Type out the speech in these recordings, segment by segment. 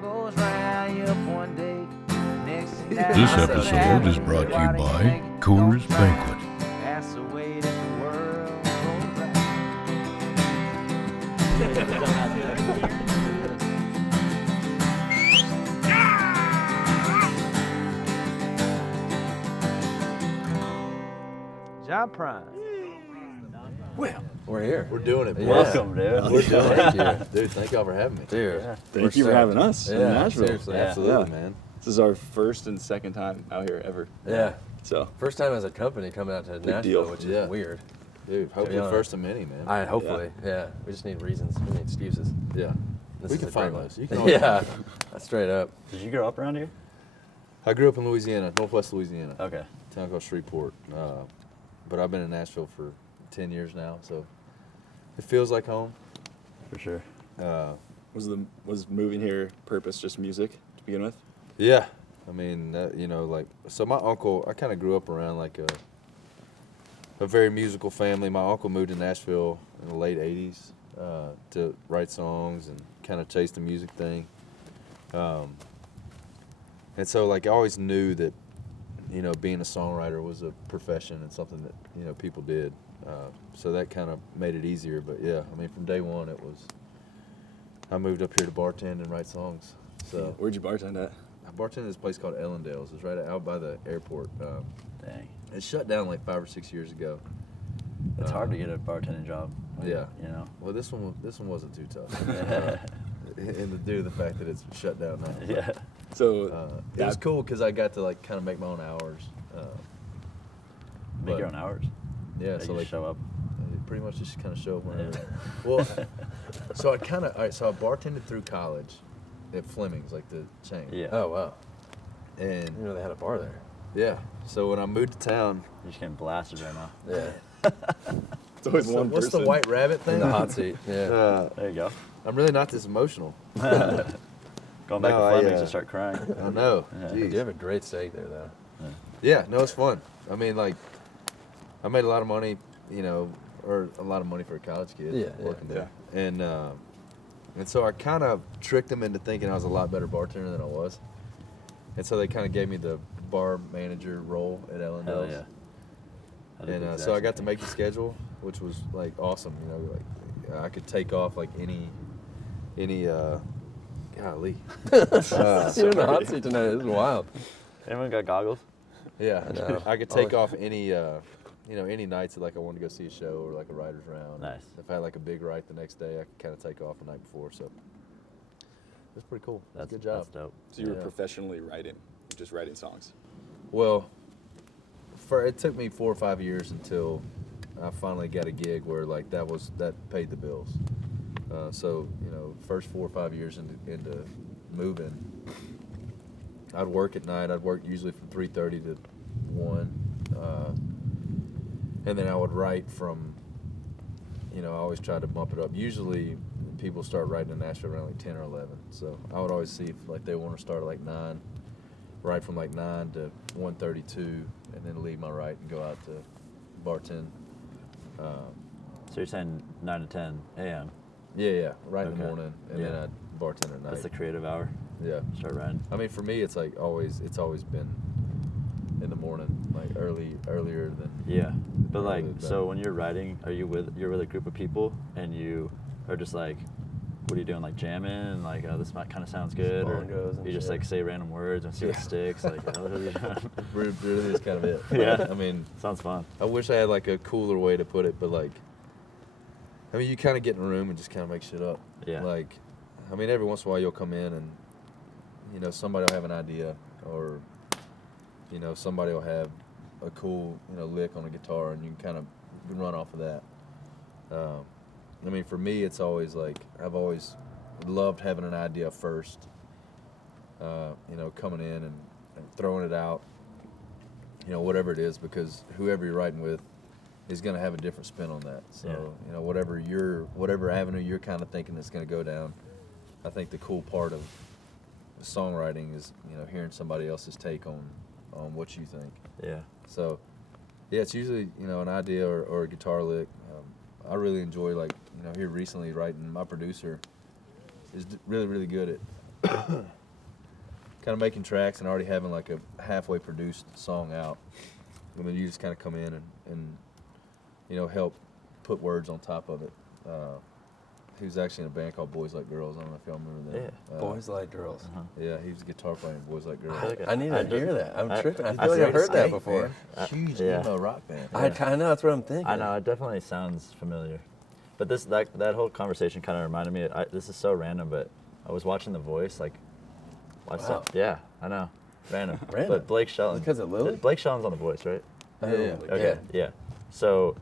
goes round you up one day. Next thing This episode is brought to you by Coors Banquet. That's the way that the world goes round. John Prime. Well, we're here. We're doing it. Welcome, dude. We're doing Thank it. you. Dude, thank y'all for having me. Dude. Yeah. Thank you for having us in Nashville. Seriously. Yeah. Absolutely, man. This is our first and second time out here ever. Yeah. So First time as a company coming out to Nashville, deal. which is Yeah. weird. Dude, hopefully honest. first of many, man. Hopefully, yeah. We just need reasons. We need excuses. Yeah. This We is can a find great those. one. You can always Yeah. find That's straight up. Did you grow up around here? I grew up in Louisiana, Northwest Louisiana, Okay. a town called Shreveport. But I've been in Nashville for 10 years now, so it feels like home. For sure. was moving here purpose just music to begin with? Yeah. I mean, so my uncle, I kind of grew up around like a very musical family. My uncle moved to Nashville in the late 80s to write songs and kind of chase the music thing. And so, like, I always knew that, being a songwriter was a profession and something that, people did. So that kind of made it easier. But, yeah, I mean, from day one, I moved up here to bartend and write songs. So Where'd you bartend at? I bartended at this place called Ellendale's. It's right out by the airport. Dang. It shut down like 5 or 6 years ago. It's hard to get a bartending job. Yeah. You know? Well, this one wasn't too tough. And due to the fact that it's shut down now. Yeah. So It was cool because I got to like kind of make my own hours. Make but- your own hours. Yeah, Like, so you like show up. pretty much just kind of show up whenever. Yeah. Well, so I bartended through college at Fleming's, like the chain. Yeah. Oh, wow. And They had a bar there. yeah, so when I moved to town, You're just getting blasted right now. Yeah. it's always so one what's person. the white rabbit In thing? the hot seat. Yeah. There you go. I'm really not this emotional. Going back No, to I, Fleming's uh, to start crying. I know. Yeah. Jeez. You have a great steak there, though. Yeah, no, it's fun. I mean, like, I made a lot of money, or a lot of money for a college kid working there. And so I kind of tricked them into thinking I was a lot better bartender than I was. And so they kind of gave me the bar manager role at Hell Ellendale's. yeah. And so I got to make the schedule, which was like awesome. Like I could take off like any golly. You're in the hot seat tonight. This is wild. Anyone got goggles? Yeah, I know. I could take off any any nights that like I wanted to go see a show or like a writer's round. Nice. If I had like a big write the next day, I could kind of take off the night before. So it's pretty cool. That's a good job. That's dope. So you were Yeah. professionally writing, just writing songs. Well, it took me 4 or 5 years until I finally got a gig where like that paid the bills. So first 4 or 5 years into moving, I'd work at night. I'd work usually from 3:30 to 1, and then I would write from. I always tried to bump it up. Usually, people start writing in Nashville around like 10 or 11. So I would always see if like they want to start at like 9, write from like 9 to 1:32, and then leave my write and go out to bartend. So you're saying 9 to 10 a.m. Yeah, right in the Okay. morning, and then Yeah. I'd bartend at night. That's the creative hour. Yeah. Start riding. I mean, for me, it's like it's always been in the morning, like earlier than. Yeah. But like, Rather so than- when you're writing, you're with a group of people and you are just like, what are you doing? Like jamming and like, oh, this kind of sounds good, or Bongos and you just shit. like say random words and see what Yeah. sticks. Like, what are you doing? Really is kind of it. Yeah. I mean, Sounds fun. I wish I had like a cooler way to put it, but like, I mean, you kind of get in a room and just kind of make shit up. Yeah. Like, I mean, every once in a while you'll come in and, somebody will have an idea, or, somebody will have a cool, lick on a guitar, and you can run off of that. I mean, for me, it's always like, I've always loved having an idea first, coming in and throwing it out, whatever it is, because whoever you're writing with is going to have a different spin on that. So, Yeah. whatever avenue you're kind of thinking it's going to go down, I think the cool part of songwriting is, hearing somebody else's take on what you think. Yeah. So, yeah, it's usually, an idea or a guitar lick. I really enjoy, like, here recently writing. My producer is really, really good kind of making tracks and already having like a halfway produced song out, and then you just kind of come in and help put words on top of it. He was actually in a band called Boys Like Girls. I don't know if y'all remember that. Yeah. Boys Like Girls. Yeah, he was a guitar player in Boys Like Girls. I need to hear that. I'm tripping. I feel like I I've heard that Skate, before. man. Huge Yeah. emo rock band. I know, that's what I'm thinking. I know, it definitely sounds familiar. But that whole conversation kind of reminded me, this is so random, but I was watching The Voice, like, Wow. yeah, I know, random. Random? But Blake Shelton. Because of Lily? Blake Shelton's on The Voice, right? Oh, Yeah. Okay, yeah. So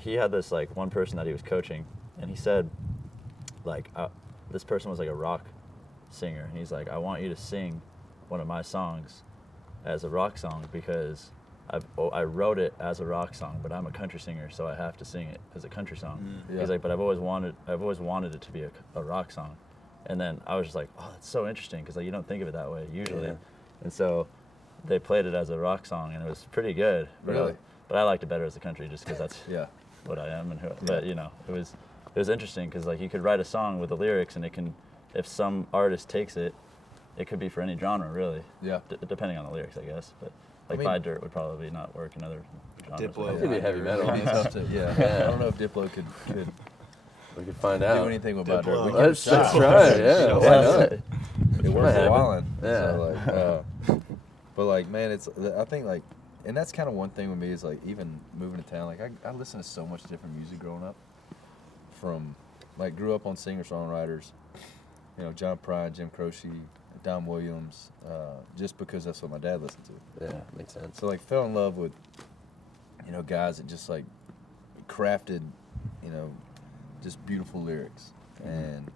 he had this, like, one person that he was coaching, and he said, like, this person was like a rock singer, and he's like, I want you to sing one of my songs as a rock song because I wrote it as a rock song, but I'm a country singer, so I have to sing it as a country song. Yeah. He's like, but I've always wanted it to be a rock song. And then I was just like, oh, that's so interesting because like you don't think of it that way usually. Yeah. And so they played it as a rock song, and it was pretty good. Really? But I liked it better as a country just because that's Yeah. what I am and who. But it was interesting because like you could write a song with the lyrics, and it can, if some artist takes it, it could be for any genre really. Yeah. Depending on the lyrics, I guess. But like I mean- Buy Dirt would probably not work in other genres. Diplo. It could be heavy metal. It'd be tough to- yeah. I don't know if Diplo could We could find do out. anything about Diplo. it. We give it a Let's shot. try it, yeah. Why not? It Might worked for a happen. while. Yeah. So like, but like, man, I think like, and that's kind of one thing with me is like, even moving to town, like I listen to so much different music growing up. From, like, grew up on singer-songwriters, John Prine, Jim Croce, Don Williams, just because that's what my dad listened to. Yeah, makes sense. So like, fell in love with, guys that just like crafted, just beautiful lyrics, and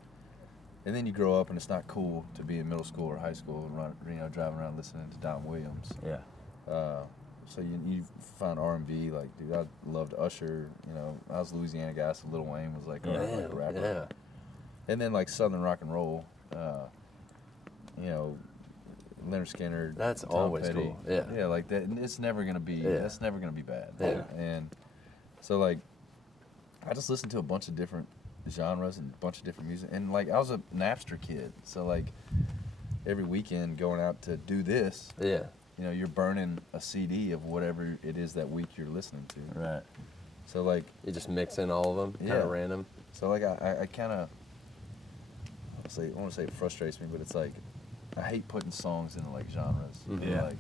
then you grow up and it's not cool to be in middle school or high school and driving around listening to Don Williams. Yeah. So you find R&B, like, dude, I loved Usher. I was a Louisiana guy, so Lil Wayne was like, Yeah. like a rapper. Yeah. And then like Southern rock and roll, Leonard Skinner. That's Tom always Petty. cool. Yeah. Yeah, like that. And it's never gonna be. Yeah. That's never gonna be bad. Yeah. And so like, I just listened to a bunch of different genres and a bunch of different music. And like, I was a Napster kid, so like, every weekend going out to do this, Yeah. you're burning a CD of whatever it is that week you're listening to. Right. So like, You just mix in all of them, kind Yeah. of random. so like I kind of, I want to say it frustrates me, but it's like, I hate putting songs into like genres. Mhm. Yeah. Like,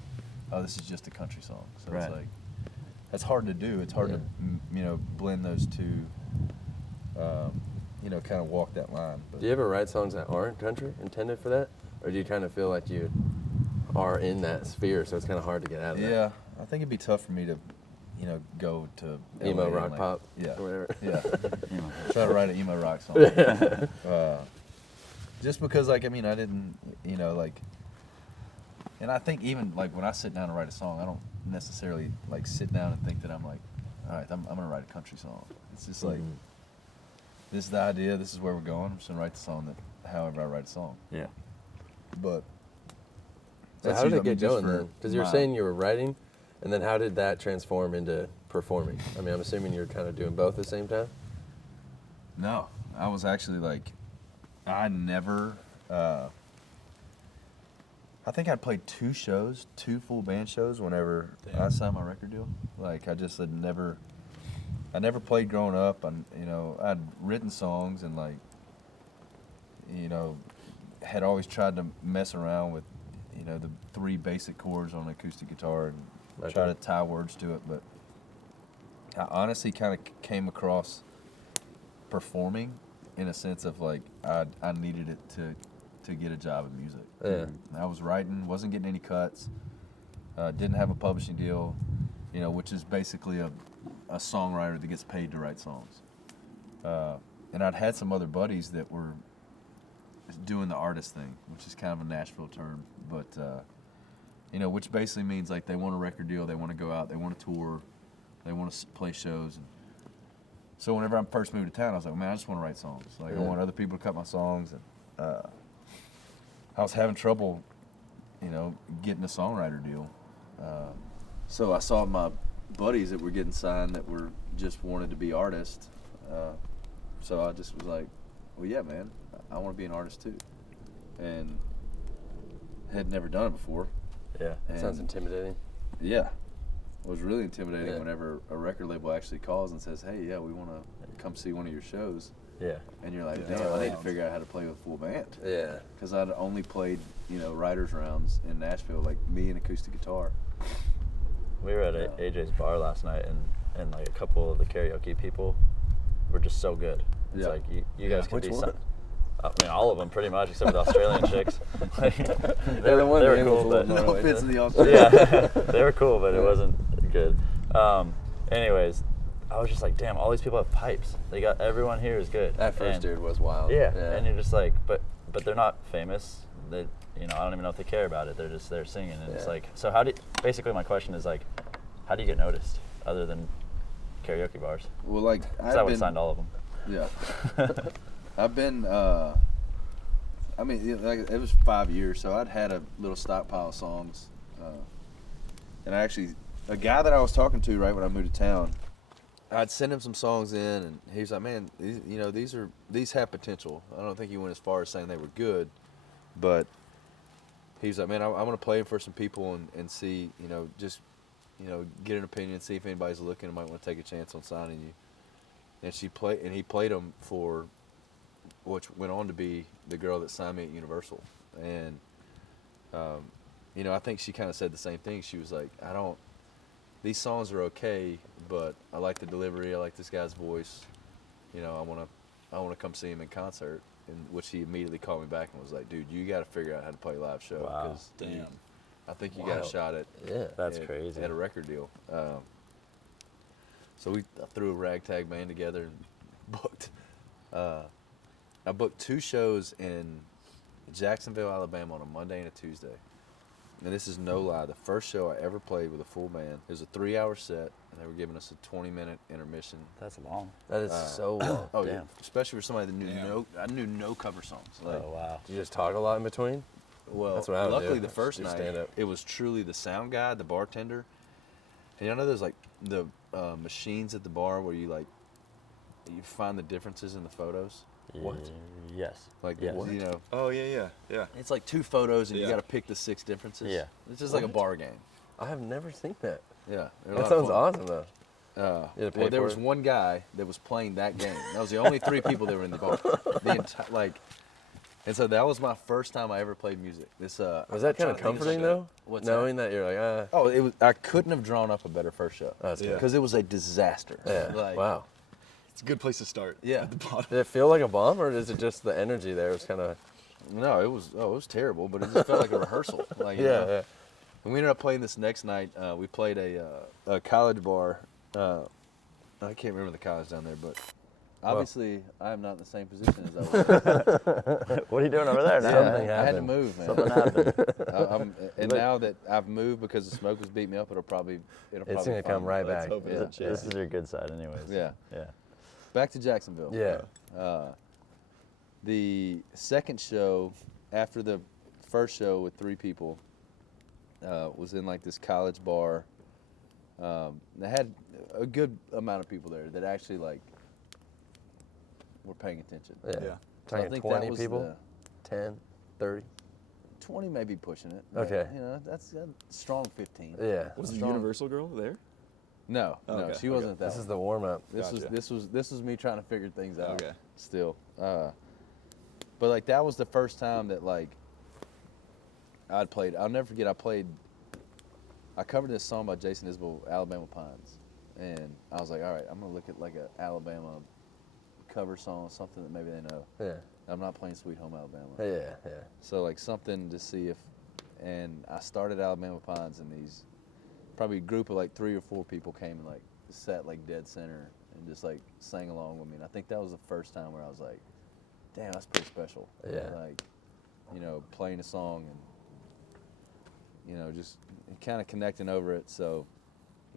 oh, this is just a country song. So Right. it's like, that's hard to do. It's hard Yeah. to, blend those two, kind of walk that line. But Do you ever write songs that aren't country intended for that? Or do you kind of feel like you are in that sphere, so it's kind of hard to get out of that? yeah, I think it'd be tough for me to, go to Emo LA and, rock like, pop? Yeah. Or whatever. Yeah. Try to write an emo rock song. Just because, like, I mean, I didn't, like, and I think even, like, when I sit down to write a song, I don't necessarily, like, sit down and think that I'm like, all right, I'm going to write a country song. It's just like, Mhm. this is the idea, this is where we're going, I'm just going to write the song that, however I write a song. Yeah. But, So that's how did usually- it get just going for then? Because you were my- saying you were writing, and then how did that transform into performing? I mean, I'm assuming you're kind of doing both at the same time? No, I was actually like, I never, I think I'd played 2 full band shows whenever I signed my record deal. Like, I just had never, I never played growing up. And, I'd written songs and like, had always tried to mess around with, the 3 basic chords on an acoustic guitar and Okay. try to tie words to it. But I honestly kind of came across performing in a sense of like I needed it to get a job in music. Yeah. I was writing, wasn't getting any cuts, didn't have a publishing deal, which is basically a songwriter that gets paid to write songs. And I'd had some other buddies that were doing the artist thing, which is kind of a Nashville term, but which basically means like they want a record deal, they want to go out, they want to tour, they want to play shows. And so whenever I first moved to town, I was like, man, I just want to write songs. Like, I Yeah. want other people to cut my songs. And I was having trouble, getting a songwriter deal. So I saw my buddies that were getting signed that were just wanted to be artists. So I just was like, well, yeah, man, I want to be an artist too. and had never done it before. Yeah. And Sounds intimidating. Yeah, it was really intimidating Yeah. whenever a record label actually calls and says, "Hey, yeah, we want to come see one of your shows," Yeah. and you're like, Yeah, "Damn, I need to that's figure out how to play with a full band." Yeah. Because I'd only played, writers rounds in Nashville, like me and acoustic guitar. We were at AJ's bar last night, and like a couple of the karaoke people were just so good. It's Yeah. like you guys could Which be one? I mean, all of them pretty much, except for the Australian chicks. Like, They're the ones they that were cool, handles but the No Right, offense to yeah. the Australians. yeah, they were cool, but it wasn't good. Anyways, I was just like, damn, all these people have pipes. They got everyone here is good. That first And- dude was wild. Yeah, and you're just like, but they're not famous. They, I don't even know if they care about it. They're just there singing, and it's Yeah. like, so basically my question is like, how do you get noticed other than karaoke bars? Well, like, Because I would sign all of them. Yeah. I've been, it was 5 years, so I'd had a little stockpile of songs. And a guy that I was talking to right when I moved to town, I'd send him some songs in, and he was like, man, these have potential. I don't think he went as far as saying they were good, but he's like, man, I want to play them for some people and see, get an opinion, see if anybody's looking and might want to take a chance on signing you. And he played them for, which went on to be the girl that signed me at Universal. And, I think she kind of said the same thing. She was like, these songs are okay, but I like the delivery. I like this guy's voice. I want to come see him in concert. And which he immediately called me back and was like, dude, you got to figure out how to play a live show. Wow. 'Cause Damn. I think you got a Wild. shot at Yeah. That's crazy. at a record deal. So I threw a ragtag band together and booked. I booked 2 shows in Jacksonville, Alabama on a Monday and a Tuesday. And this is no lie. The first show I ever played with a full band, it was a 3-hour set, and they were giving us a 20-minute intermission. That's long. That is so long. Oh yeah, Damn. especially for somebody that Damn. I knew no cover songs. Like, Oh wow. You just talk a lot in between? well, That's what I would luckily do. the first Do night stand-up. it was truly the sound guy, the bartender, and you know there's like the machines at the bar where you find the differences in the photos. What? Yes. Like Yes. Oh yeah. it's like 2 photos and you Yeah. got to pick the 6 differences. Yeah. It's just like a What? bar game. I have never seen that. Yeah, they're a That lot of sounds fun. awesome, though. You had to pay Well, there for was it? one guy that was playing that game. That was the only 3 people that were in the bar. And so that was my first time I ever played music. Was that I'm kind of trying to think comforting, shit. though? What's Knowing that you're like, Oh, it was. I couldn't have drawn up a better first show. that's Yeah. good. Because it was a disaster. Yeah. Like, Wow. It's a good place to start. Yeah. At the bottom. Did it feel like a bomb, or is it just the energy there? It was kind of. No, it was terrible, but it just felt like a rehearsal. Like, you know. Yeah. And we ended up playing this next night. We played a college bar. I can't remember the college down there, but obviously I'm not in the same position as I was. What are you doing over there now? Something I had to happened. move, man. Something happened. And now that I've moved because the smokers beat me up, it'll probably It's find gonna come me. right Let's back. hope it Yeah. doesn't This change. is your good side, anyways. Yeah. Yeah. Back to Jacksonville. Yeah. The second show, after the first show with 3 people, was in like this college bar. They had a good amount of people there that actually were paying attention. Yeah. Yeah. So I Talking think 20 that was people? the- 10, 30? 20 may be pushing it. but, Okay. That's a strong 15. Yeah. Was the Strong. Universal girl there? No, Oh, no, okay, she okay. wasn't at that. This is one. the warm up. This was me trying to figure things out. Okay. Still, but that was the first time that I'd played. I'll never forget. I covered this song by Jason Isbell, Alabama Pines, and I was like, all right, I'm gonna look at a Alabama cover song, something that maybe they know. Yeah. I'm not playing Sweet Home Alabama. Yeah. So something to see if, and I started Alabama Pines, and these probably a group of 3 or 4 people came and sat dead center and just sang along with me. And I think that was the first time where I was like, damn, that's pretty special. Yeah. Playing a song and just kind of connecting over it. So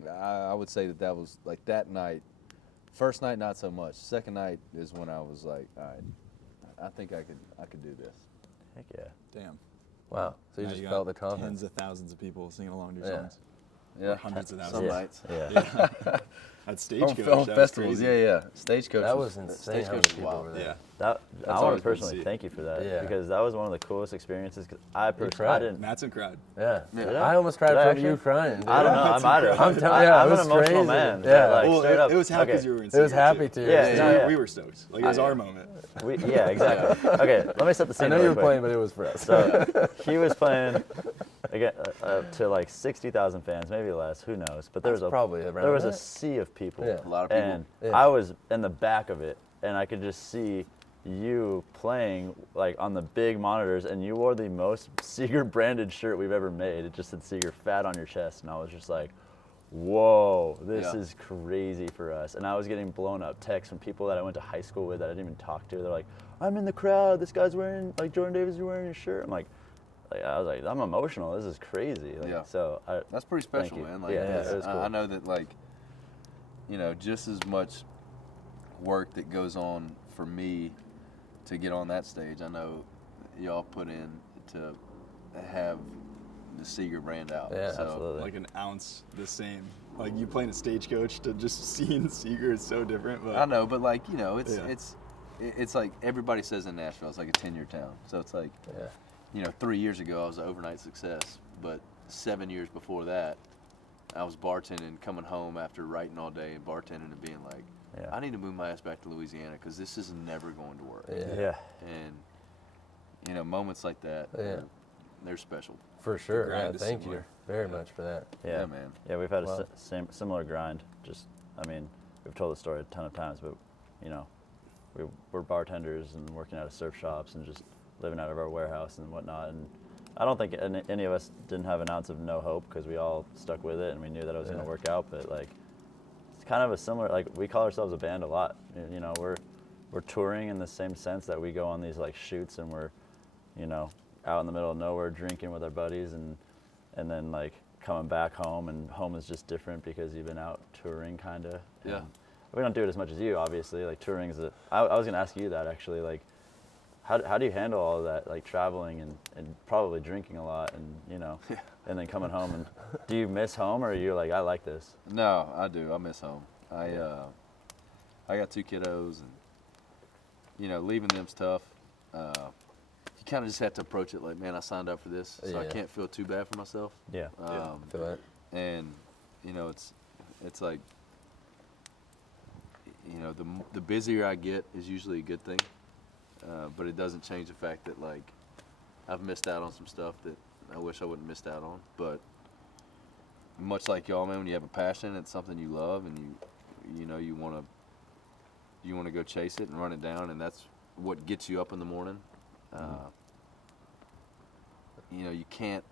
I would say that was that night. First night, not so much. Second night is when I was like, all right, I think I could do this. Heck yeah. Damn. Wow. So you Now just got felt the confidence. Tens of thousands of people singing along to your Yeah. songs. Or hundreds of Some thousands. nights. Yeah. At Stagecoach. Home that was festivals, crazy. yeah. Stagecoach. That was insane how many Stagecoach was people wild. were there. Yeah. That I always want to good to personally see. thank you for that Yeah. because that was one of the coolest experiences. Cause I personally, I cried. didn't. Mattson cried. Yeah. Yeah. I almost cried Did I from actually? you crying. Dude. I don't know. I might have. I'm telling you, I'm it an was emotional crazy. man. Yeah. Like, Well, straight up. it was happy because Okay. you were in It was Seager, happy too. too. Yeah, So no, yeah. we were stoked. Like, it was our moment. Yeah, exactly. Okay, let me set the scene. I know really you were quick. playing, but it was for us. So he was playing again to like 60,000 fans, maybe less. Who knows? But there That's was probably around there was a that. sea of people. Yeah. A lot of people. And Yeah. I was in the back of it, and I could just see you playing like on the big monitors, and you wore the most Seager branded shirt we've ever made. It just said Seager fat on your chest, and I was just like, whoa, this Yeah. is crazy for us. And I was getting blown up texts from people that I went to high school with that I didn't even talk to. They're like, I'm in the crowd, this guy's wearing, like Jordan Davis is wearing his shirt. I'm like I was like, I'm emotional, this is crazy. Like, Yeah. So That's pretty Thank special, you. man. Like, Yeah, that's- it was cool. I know that, like, you know, just as much work that goes on for me to get on that stage, I know y'all put in to have the Seager brand out. Yeah, so, absolutely. Like an ounce the same. Like, you playing a Stagecoach to just seeing Seager is so different. But I know, but like, you know, Yeah. it's like everybody says in Nashville, it's like a 10-year town. So it's like, Yeah. you know, 3 years ago I was an overnight success, but 7 years before that, I was bartending, coming home after writing all day and bartending and being like, Yeah. I need to move my ass back to Louisiana because this is never going to work. yeah. And you know, moments like that, Yeah. they're special. For sure. grind Yeah, is thank similar. you very much for that. Yeah, Yeah, man. Yeah, we've had a Wow. similar grind. Just, I mean, we've told the story a ton of times, but you know, we're bartenders and working out of surf shops and just living out of our warehouse and whatnot. And I don't think any of us didn't have an ounce of no hope because we all stuck with it and we knew that it was going Yeah. to work out. But like, it's kind of a similar. Like, we call ourselves a band a lot. You know, we're touring in the same sense that we go on these like shoots and we're, you know, out in the middle of nowhere drinking with our buddies and then like coming back home, and home is just different because you've been out touring kind of. Yeah. We don't do it as much as you, obviously. Like, touring is I was gonna ask you that actually. Like, how do you handle all of that, like traveling and probably drinking a lot, and you know, and then coming home, and do you miss home, or are you like, I like this? No, I do. I miss home. I got 2 kiddos, and you know, leaving them's tough. You kind of just have to approach it like, man, I signed up for this, so I Yeah. can't feel too bad for myself. Yeah. Feel that? And you know, it's like, you know, the busier I get is usually a good thing, but it doesn't change the fact that like I've missed out on some stuff that I wish I wouldn't missed out on. But much like y'all, man, when you have a passion, it's something you love, and you know you want to go chase it and run it down, and that's what gets you up in the morning. You know, you can't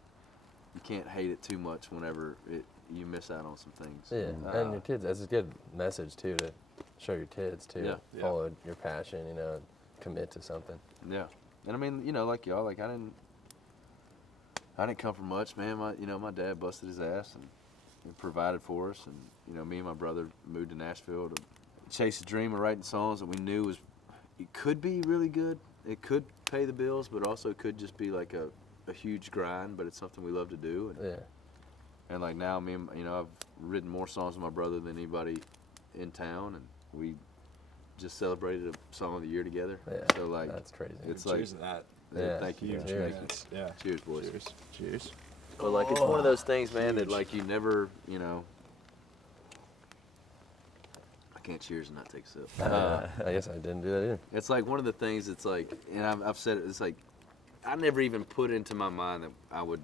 hate it too much whenever you miss out on some things. Yeah, and your kids, that's a good message too, to show your kids too. Yeah. Yeah. Follow your passion, you know, and commit to something. Yeah, and I mean, you know, like y'all, like I didn't come from much, man. My dad busted his ass and provided for us, and you know, me and my brother moved to Nashville to chase a dream of writing songs that we knew it could be really good. It could pay the bills, but also could just be like a huge grind. But it's something we love to do, and, Yeah. and like now, I've written more songs with my brother than anybody in town, and we just celebrated a song of the year together. Yeah. So like, That's crazy. it's Cheers like, to that. Yeah. thank you, Huge. Cheers. thank you. Yeah. Cheers, boys. Cheers. Cheers. But like, it's one of those things, man, that like you never, you know. I can't cheers and not take a sip. I guess I didn't do that either. It's like one of the things that's like, and I've said it. It's like, I never even put into my mind that I would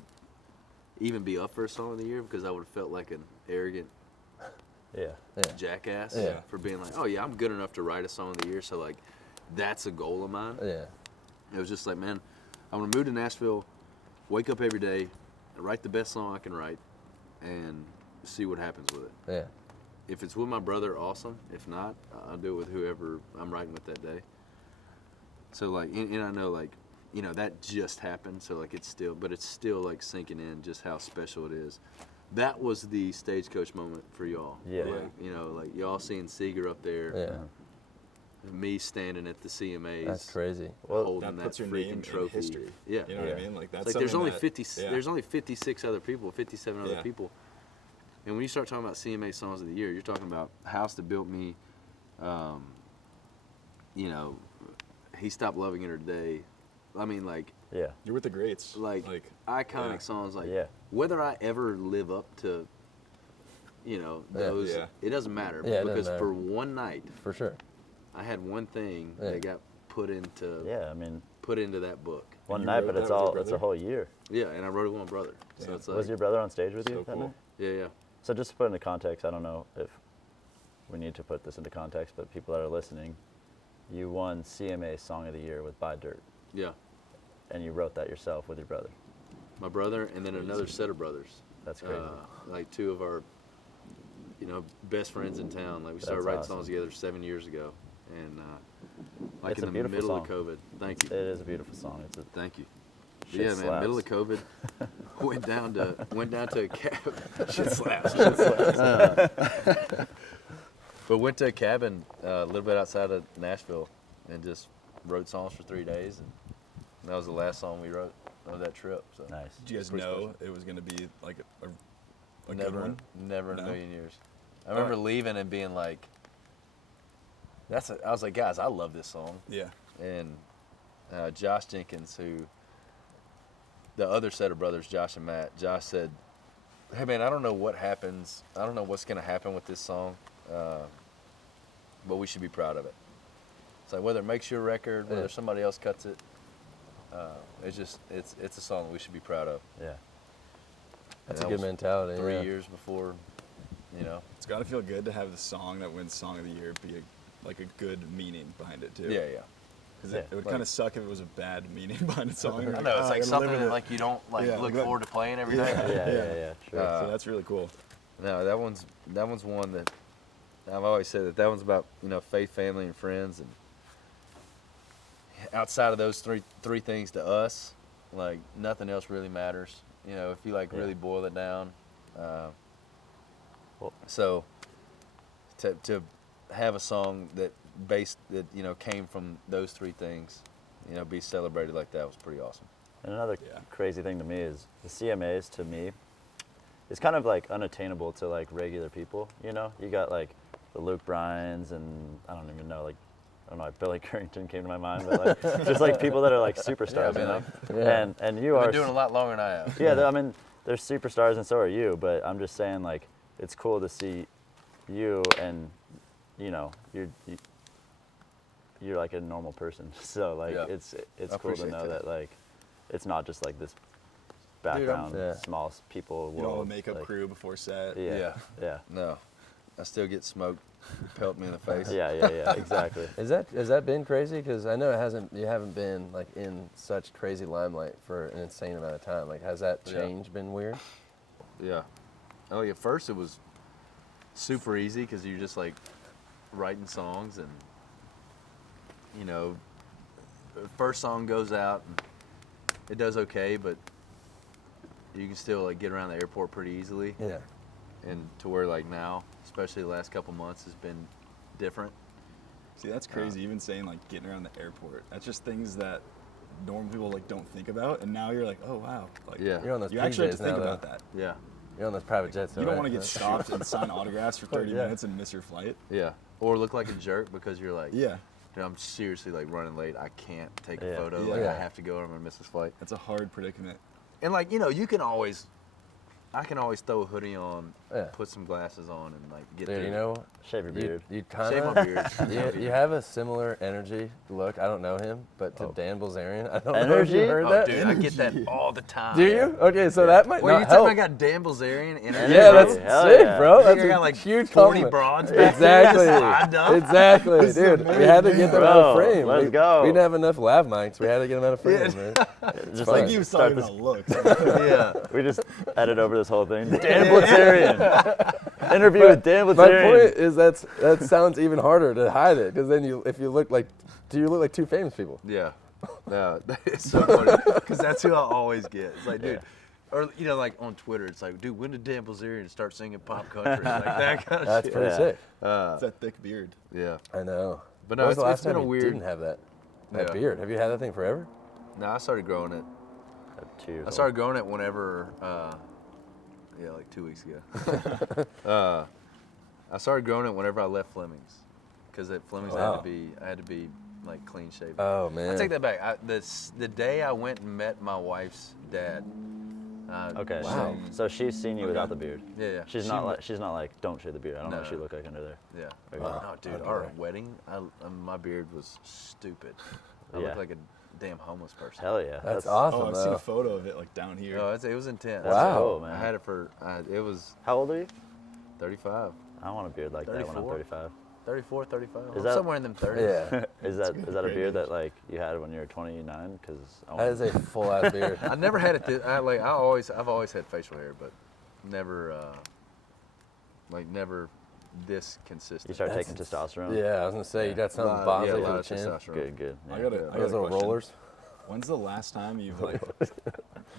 even be up for a song of the year, because I would have felt like an arrogant Yeah. Yeah. jackass Yeah. for being like, oh yeah, I'm good enough to write a song of the year. So like, that's a goal of mine. Yeah. It was just like, man, I'm gonna move to Nashville, wake up every day, write the best song I can write, and see what happens with it. Yeah. If it's with my brother, awesome. If not, I'll do it with whoever I'm writing with that day. So like, and I know like, you know, that just happened. So like, it's still like sinking in just how special it is. That was the Stagecoach moment for y'all. Yeah. Like, you know, like y'all seeing Seager up there, Yeah. me standing at the CMAs. That's crazy. Holding That that puts your freaking name trophy. in history. Yeah. You know what I Yeah. mean? Like, that's It's like there's something only that- 50. yeah. There's only 56 other people, 57 other Yeah. people And when you start talking about CMA songs of the year, you're talking about House That Built Me, you know, He Stopped Loving Her Today. I mean, like, Yeah. You're with the greats. like iconic yeah. songs. Like, Yeah. whether I ever live up to, you know, Yeah. those, Yeah. it doesn't matter. Yeah, it doesn't because matter. for one night, For sure. I had one thing Yeah. that got put into Yeah, I mean, that book. one you night, wrote but that it's with your all, it's a brother? whole year. Yeah, and I wrote it with my brother. So Damn. it's like, Was your brother on stage with you So that cool. night? yeah. So just to put into context, I don't know if we need to put this into context, but people that are listening, you won CMA Song of the Year with Buy Dirt, Yeah. and you wrote that yourself with your brother. My brother and then another set of brothers. That's crazy. Like two of our, you know, best friends in town. Like we started That's writing awesome. songs together 7 years ago, and like It's in a the beautiful middle song. of COVID. Thank you. It is a beautiful song. It's a Thank you. shit Yeah, man. slaps. Middle of COVID, went down to a cabin. Shit slaps. But went to a cabin a little bit outside of Nashville, and just wrote songs for 3 days, and that was the last song we wrote of that trip. So Nice. Did you guys Pretty know special. it was going to be like a good never, one? never in a No? million years. I remember leaving and being like, I was like, guys, I love this song. Yeah. And Josh Jenkins, who, the other set of brothers, Josh and Matt, Josh said, hey man, I don't know what happens. I don't know what's going to happen with this song, but we should be proud of it. It's like whether it makes your record, whether Yeah. somebody else cuts it, it's a song that we should be proud of. Yeah. That's And a that good was mentality. 3 yeah. years before, you know. It's got to feel good to have the song that wins Song of the Year be like a good meaning behind it, too. Yeah, yeah. Because Yeah. it would Like- kind of suck if it was a bad meaning behind a song. I know, it's like something that Like, like you don't like Yeah, look like that- forward to playing every Yeah. night. Yeah. Sure. so that's really cool. No, that one's one that I've always said that one's about, you know, faith, family, and friends, and outside of those three things to us, like nothing else really matters. You know, if you like Yeah. really boil it down. Well- So to have a song that you know came from those three things, you know, be celebrated like that was pretty awesome. And another Yeah. crazy thing to me is the CMAs to me, it's kind of like unattainable to like regular people, you know? You got like the Luke Bryans and I don't even know, like, I don't know, like Billy Currington came to my mind, but like just like people that are like superstars, you know? Yeah. And you I've are been doing a lot longer than I have. Yeah, I mean, they're superstars and so are you, but I'm just saying like it's cool to see you and you know, you're like a normal person. So like Yeah. it's I cool to appreciate know that. that like it's not just like this background Yeah. small people You know, world. the makeup like, crew before set. Yeah. No, I still get smoked, pelt me in the face. Yeah, exactly. Has that been crazy? Because I know you haven't been like in such crazy limelight for an insane amount of time. Like, has that Yeah. change been weird? Yeah. Oh, yeah. First, it was super easy because you're just like writing songs, and you know, the first song goes out and it does okay, but you can still like get around the airport pretty easily. Yeah. And to where like now, especially the last couple months, has been different. See, that's crazy. Even saying like getting around the airport. That's just things that normal people like don't think about. And now you're like, oh wow. Like, Yeah. You're on those you actually have to PJs think now, about though. that. Yeah. You're on those private jets. You though, don't right? want to get stopped and sign autographs for 30 Yeah. minutes and miss your flight. Yeah. Or look like a jerk because you're like, Yeah. dude, I'm seriously like running late. I can't take a Yeah. photo. Yeah. Like Yeah. I have to go or I'm gonna miss this flight. That's a hard predicament. And like, you know, I can always throw a hoodie on, Yeah. put some glasses on, and like get Dude, there. you know, Shave your beard. you kind Shave of my beard. you have a similar energy look. I don't know him, but to Oh. Dan Bilzerian, I don't know if Energy? you heard Oh, that. dude, I get that all the time. Do you? Okay, so that might Well, you not tell help. me I got Dan Bilzerian energy. Yeah, that's Hell sick, yeah. bro. I That's think I got a like huge 40 compliment. broads back there Exactly. just lined up. Exactly, dude. We had to get them out Bro, of frame. let's go. We didn't have enough lav mics. We had to get them out of frame, Yeah. man. Just fine. Like you was start talking this, about looks. Yeah. we just edit over this whole thing. Dan Blitzerian. Interview with Dan My Blitzerian. point is that sounds even harder to hide it, because then do you look like two famous people? Yeah. No, it's so funny because that's who I always get. It's like, dude, or you know, like on Twitter, it's like, dude, when did Dan Bilzerian start singing pop country? Like that kind of That's shit. pretty Yeah. sick. It's that thick beard. Yeah. I know. But When no, was the it's last been time a you weird. didn't have that Yeah. beard? Have you had that thing forever? No, I started growing it. 2 years I old. started growing it whenever, Yeah, like 2 weeks ago. I started growing it whenever I left Fleming's, because at Fleming's I had to be like clean shaven. Oh man. I take that back. The day I went and met my wife's dad. Okay. Wow. So she's seen you without the beard. Yeah. She's not like don't shave the beard. I don't know what she looked like under there. Yeah. Okay. No, dude, our wedding, my beard was stupid. I looked like a damn homeless person. Hell yeah. That's awesome. Oh, I've though. seen a photo of it like down here. No, it was intense. Wow. Cool, man. I had it for, it was How old are you? 35, I want a beard like that when I'm 34. 35. 34, 35. Is I'm that- somewhere in them 30s. Yeah. Is that a Great beard age. that like you had when you were 29? Because That is a full ass beard. I never had it. I've always had facial hair, but never, never this consistent. you start taking testosterone. Yeah, I was gonna say you got something Yeah, bombs a for lot the of chin. testosterone. Good. I Yeah. got a Those question. little rollers. When's the last time you've like,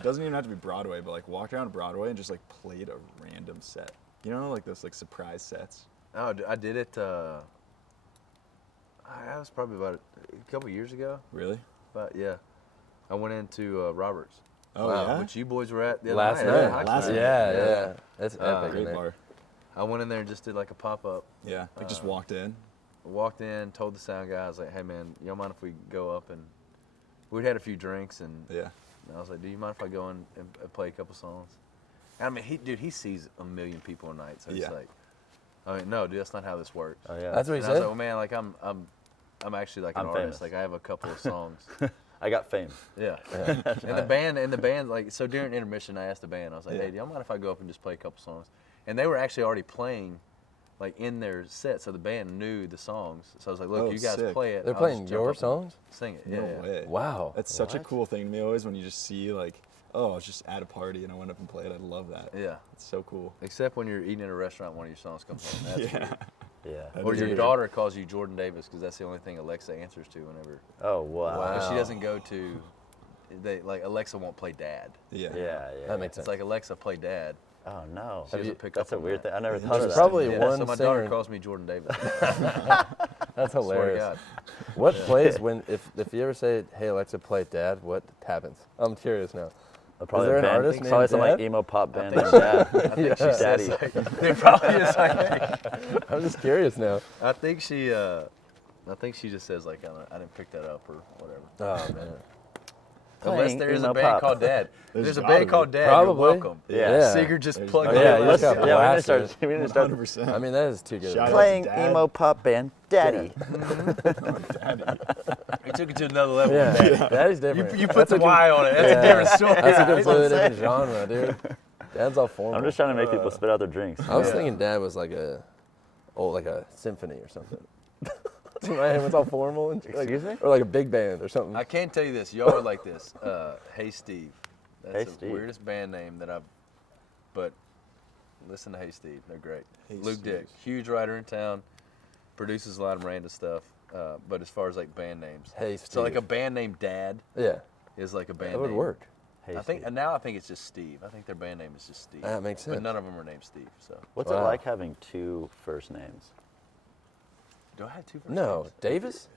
doesn't even have to be Broadway, but like walked around Broadway and just like played a random set? You know, like those like surprise sets. Oh, I did it. That was probably about a couple years ago. Really? But yeah, I went into Roberts, Oh Wow. yeah. which you boys were at the other Last night. night. Hockey Last night. night. Yeah. That's epic in Great there. bar. I went in there and just did like a pop up. Yeah. Like just walked in. Walked in, told the sound guy, I was like, "Hey man, y'all mind if we go up and?" We'd had a few drinks and Yeah. I was like, "Do you mind if I go in and play a couple songs?" And I mean, he sees a million people a night, so he's Yeah. like, "I mean, no, dude, that's not how this works." Oh yeah. That's what he And I was said. like, "Well, man, like I'm actually like an I'm artist. famous. Like I have a couple of songs." I got fame. Yeah. And the band, like, so during intermission, I asked the band, I was like, Yeah. "Hey, do y'all mind if I go up and just play a couple songs?" And they were actually already playing, like, in their set, so the band knew the songs. So I was like, "Look, Oh, you guys sick. play it. They're I'll playing just jump your up and songs? Sing it." No Yeah. way. Wow. That's such a What? cool thing to me always when you just see like, oh, I was just at a party and I went up and played. I love that. Yeah. It's so cool. Except when you're eating at a restaurant, one of your songs comes on. That's Yeah. weird. Yeah. That Or is your weird. daughter calls you Jordan Davis because that's the only thing Alexa answers to whenever. Oh wow. But she doesn't go to. Like Alexa won't play Dad. Yeah. Yeah. That makes It's sense. like Alexa play Dad. Oh no. She doesn't pick That's up a on weird that. thing. I never thought of There's that. probably Yeah, one so my daughter singer. calls me Jordan Davis. That's Swear to hilarious. God. What plays when if you ever say, "Hey Alexa, play Dad"? What happens? I'm curious now. Probably there a an band, artist probably named some like Dad? emo pop band think named Dad. I think she Daddy. says like, it probably is like. I'm just curious now. I think she just says like I didn't pick that up or whatever. Oh man. Unless Playing there is a emo band pop. called Dad. There's There's a gotta band be. called Dad. Probably. You're welcome. Yeah. Seager just There's plugged gotta it Yeah, in. you let's, just got yeah, we need to blasted. start. We need to start 100%. I mean, that is too good. Shout out. playing Dad. emo pop band Daddy. He took it to another level. Yeah, Daddy's different. You put That's the a com- Y on it. That's Yeah. a different story. That's a Yeah, completely that's what I'm different genre, dude. Dad's all formal. I'm just trying to make people spit out their drinks. I was Yeah. thinking Dad was like like a symphony or something. In my head, it's all formal and Excuse me? or like a big band or something. I can't tell you this. Y'all are like this. Hey Steve. That's Hey the Steve. weirdest band name that I've. But listen to Hey Steve. They're great. Hey Luke Steve. Dick, huge writer in town, produces a lot of random stuff. But as far as like band names, Hey so like a Steve. band named Dad Yeah, is like a band. that would name. work. Hey, I think Steve. now I think it's just Steve. I think their band name is just Steve. That makes But sense. none of them are named Steve. So What's it Wow. like having two first names? do I have two? First No, names? First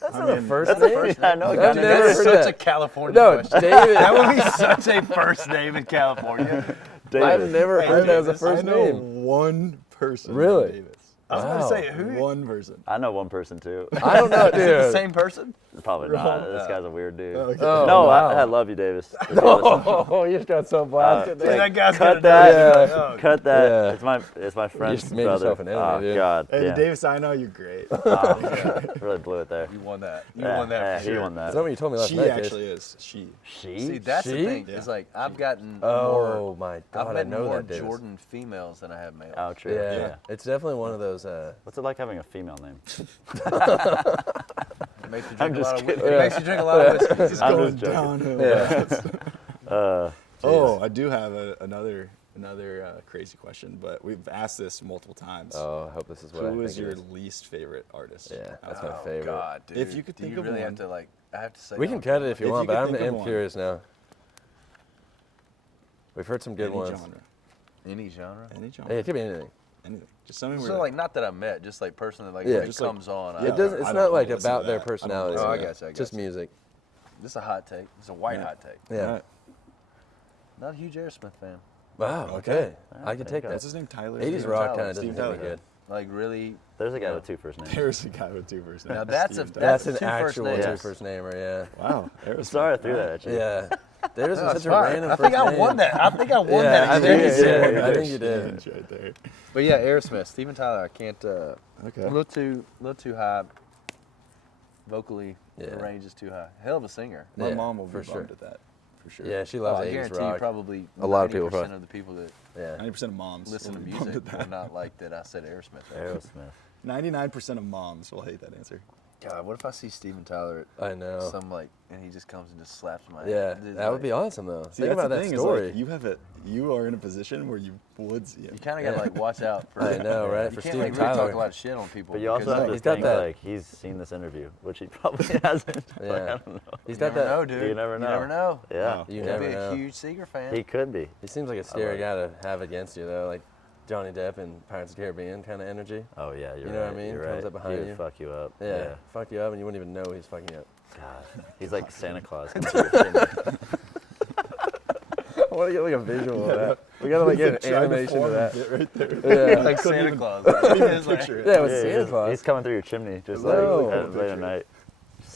That's I not a mean, first That's name. a first name. I know. I've Got never it. That is heard such that. a California No, question. David. That would be such a first name in California. I've never Hey, heard that as a Davis, first I know name. one person. Really? named Davis. I was about to Wow. say who? One person. I know one person too. I don't know, Is it the dude. same person? Probably not. This guy's a weird dude. Okay. Oh, No, wow. I love you, Davis. If you're listening. Oh, you just got so blasted. Dude, there. that guy's cut gonna that. die. Yeah. Oh, Cut that. Yeah. It's my friend's just made brother. yourself an enemy, oh dude. God. Hey, yeah. Davis, I know you're great. Oh, really blew it there. You won that. You Yeah, won that. yeah, for he sure. won that. Is that what you told me last She night? actually is. She. She? See, that's She? the thing. Yeah. It's like I've gotten Oh more. my I've God, I met know more that, Davis. Jordan females than I have males. Oh, true. Yeah. Yeah. It's definitely one of those. What's it like having a female name? It makes you I'm drink a just lot of whiskey. kidding. It makes you drink a lot of whiskey. It's I'm going just joking. downhill. Yeah. Oh, I do have another crazy question, but we've asked this multiple times. Oh, I hope this is what I Who think is it your is. least favorite artist? Yeah, that's my Oh, favorite. God, dude. If you could Do think you of really one. have to like? I have to say. We that can on cut it camera. if you If want, you but could I'm think of am one. curious now. We've heard some good Any ones. genre. Any genre. Any genre. Hey, it could be anything. Anything. Just something So where like not that I met, just like personally, like Yeah. when it Just like- comes on. Yeah. It doesn't. It's I not don't like listen to about their that. I don't personality. listen to or that. anything. I guess, I Just guess. music. This is a hot take. It's a white Yeah. hot take. Yeah. Alright. Not a huge Aerosmith fan. Wow. Okay. I could take that. What's his name? Tyler. 80s Steven rock Tyler. kind of doesn't Steven hit me Tyler. good. Like really. There's a guy with 2 first names. There's a guy with 2 first names. Now that's Steven a- Tyler. That's an 2 first actual names. 2 first namer. Yeah. Wow. Aerosmith. Sorry I threw that at you. Yeah. There's No, such it's a fine. random I think first I name. won that. I think I won Yeah, that. I think you experience. did. Yeah, I think you did. That's right there. But yeah, Aerosmith, Steven Tyler. I can't. Okay. A little too high. Vocally, Yeah. the range is too high. Hell of a singer. My Yeah, mom will be for bummed sure. at that. For sure. Yeah, she Oh, loves I 80s guarantee you rock. probably A lot of people 90% probably. of the people that Yeah. 90% of moms listen to will be bummed music at will that. not like that I said Aerosmith. Aerosmith. 99% of moms will hate that answer. God, what if I see Steven Tyler I at know. some and he just comes and just slaps my Yeah, hand? Dude, that would be awesome though. See, Think that's about the that thing is, story. like, you are in a position where you would see him. You kind of gotta watch out for. I know, right? You For can't Steven really Tyler. talk a lot of shit on people. But you also because have to he's got think that- like he's seen this interview, which he probably hasn't. Like, Yeah. I don't know. He's you got never that. know, dude. You never know. You never know. Yeah. Wow. You Could never be know. a huge Seager fan. He could be. He seems like a scary like guy to have against you though, like Johnny Depp in Pirates of the Caribbean kind of energy. Oh yeah, you're You right. know what I mean? You're Comes right. up behind he would you. fuck you up. Yeah. Fuck you up and you wouldn't even know he's fucking you up. God. He's like Santa Claus. coming through your chimney. I want to get like a visual of that. We gotta like get an Trying to animation form of a that. bit right there. Yeah. like couldn't Santa even- Claus. Even picture it. Yeah, with Yeah, Santa he's- Claus. He's coming through your chimney just No. like at late at night.